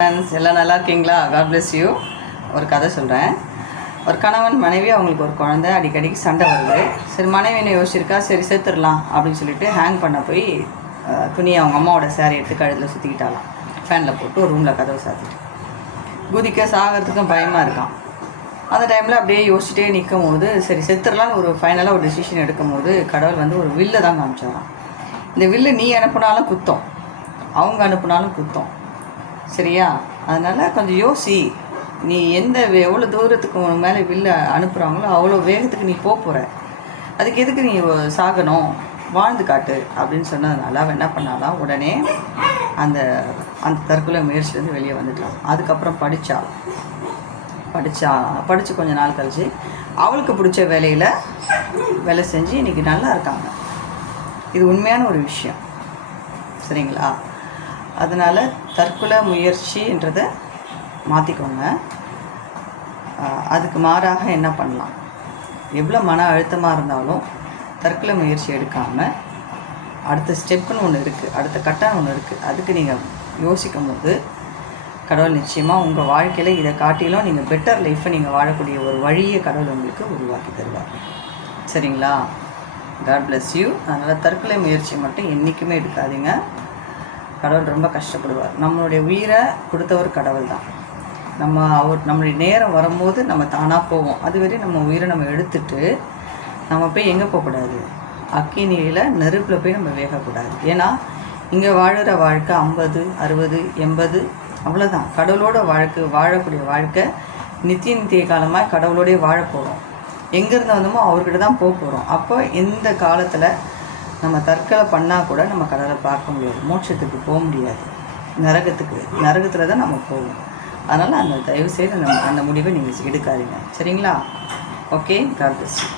Friends எல்லாம் நல்லா இருக்கீங்களா? God bless you. ஒரு கதை சொல்கிறேன். ஒரு கணவன் மனைவி, அவங்களுக்கு ஒரு குழந்தை, அடிக்கடிக்கு சண்டை வருது. சரி, மனைவி என்ன யோசிச்சிருக்கா, சரி சேர்த்துடலாம் அப்படின்னு சொல்லிட்டு ஹேங் பண்ண போய் துணியை அவங்க அம்மாவோட சேரை எடுத்து கழுத்தில் சுற்றிக்கிட்டாலாம். ஃபேனில் போட்டு ஒரு ரூமில் கதவை சாத்திட்டு குதிக்க சாகிறதுக்கும் பயமாக இருக்கான். அந்த டைமில் அப்படியே யோசிச்சுட்டே நிற்கும் போது சரி செத்துடலான்னு ஒரு ஃபைனலாக ஒரு டிசிஷன் எடுக்கும் போது கடவுள் வந்து ஒரு வில்லை தான் காமிச்சாராம். இந்த வில்லு நீ அனுப்புனாலும் குத்தம், அவங்க அனுப்புனாலும் குத்தம், சரியா? அதனால் கொஞ்சம் யோசி. நீ எவ்வளோ தூரத்துக்கு உன் மேலே வில்ல அனுப்புகிறாங்களோ அவ்வளோ வேகத்துக்கு நீ போகிற, அதுக்கு எதுக்கு நீ சாகணும், வாழ்ந்து காட்டு அப்படின்னு சொன்னதுனால அவன் என்ன பண்ணாலாம், உடனே அந்த அந்த தற்கொலை முயற்சிலேருந்து வெளியே வந்துட்டான். அதுக்கப்புறம் படித்து கொஞ்ச நாள் கழிச்சு அவளுக்கு பிடிச்ச வேலையில் வேலை செஞ்சு இன்றைக்கி நல்லா இருக்காங்க. இது உண்மையான ஒரு விஷயம், சரிங்களா? அதனால் தற்கொலை முயற்சின்றதை மாற்றிக்கோங்க. அதுக்கு மாறாக என்ன பண்ணலாம், எவ்வளோ மன அழுத்தமாக இருந்தாலும் தற்கொலை முயற்சி எடுக்காமல் அடுத்த ஸ்டெப்புன்னு ஒன்று இருக்குது, அடுத்த கட்டம்னு ஒன்று இருக்குது. அதுக்கு நீங்கள் யோசிக்கும் போது கடவுள் நிச்சயமாக உங்கள் வாழ்க்கையில் இதை காட்டிலும் நீங்கள் பெட்டர் லைஃப்பை நீங்கள் வாழக்கூடிய ஒரு வழியை கடவுள் உங்களுக்கு உருவாக்கி தருவார், சரிங்களா? God bless you. அதனால் தற்கொலை முயற்சி மட்டும் என்றைக்குமே எடுக்காதீங்க. கடவுள் ரொம்ப கஷ்டப்படுவார். நம்மளுடைய உயிரை கொடுத்தவர் கடவுள் தான். நம்மளுடைய நேரம் வரும்போது நம்ம தானாக போவோம். அதுவரை நம்ம உயிரை நம்ம எடுத்துட்டு நம்ம போய் எங்கே போகக்கூடாது, அக்கினியில் நெருப்பில் போய் நம்ம வேகக்கூடாது. ஏன்னா இங்கே வாழுற வாழ்க்கை 50, 60, 80 அவ்வளோதான். கடவுளோட வாழக்கூடிய வாழ்க்கை நித்திய காலமாக கடவுளோடய வாழ போகிறோம். எங்கேருந்து வந்தோமோ அவர்கிட்ட தான் போக போகிறோம். அப்போ இந்த காலத்தில் நம்ம தற்கொலை பண்ணால் கூட நம்ம கடவுளை பார்க்க முடியாது, மோட்சத்துக்கு போக முடியாது, நரகத்தில் தான் நம்ம போவோம். அதனால் அந்த தயவுசெய்து அந்த முடிவை நீங்கள் எடுக்காதீங்க, சரிங்களா? Okay, God bless you.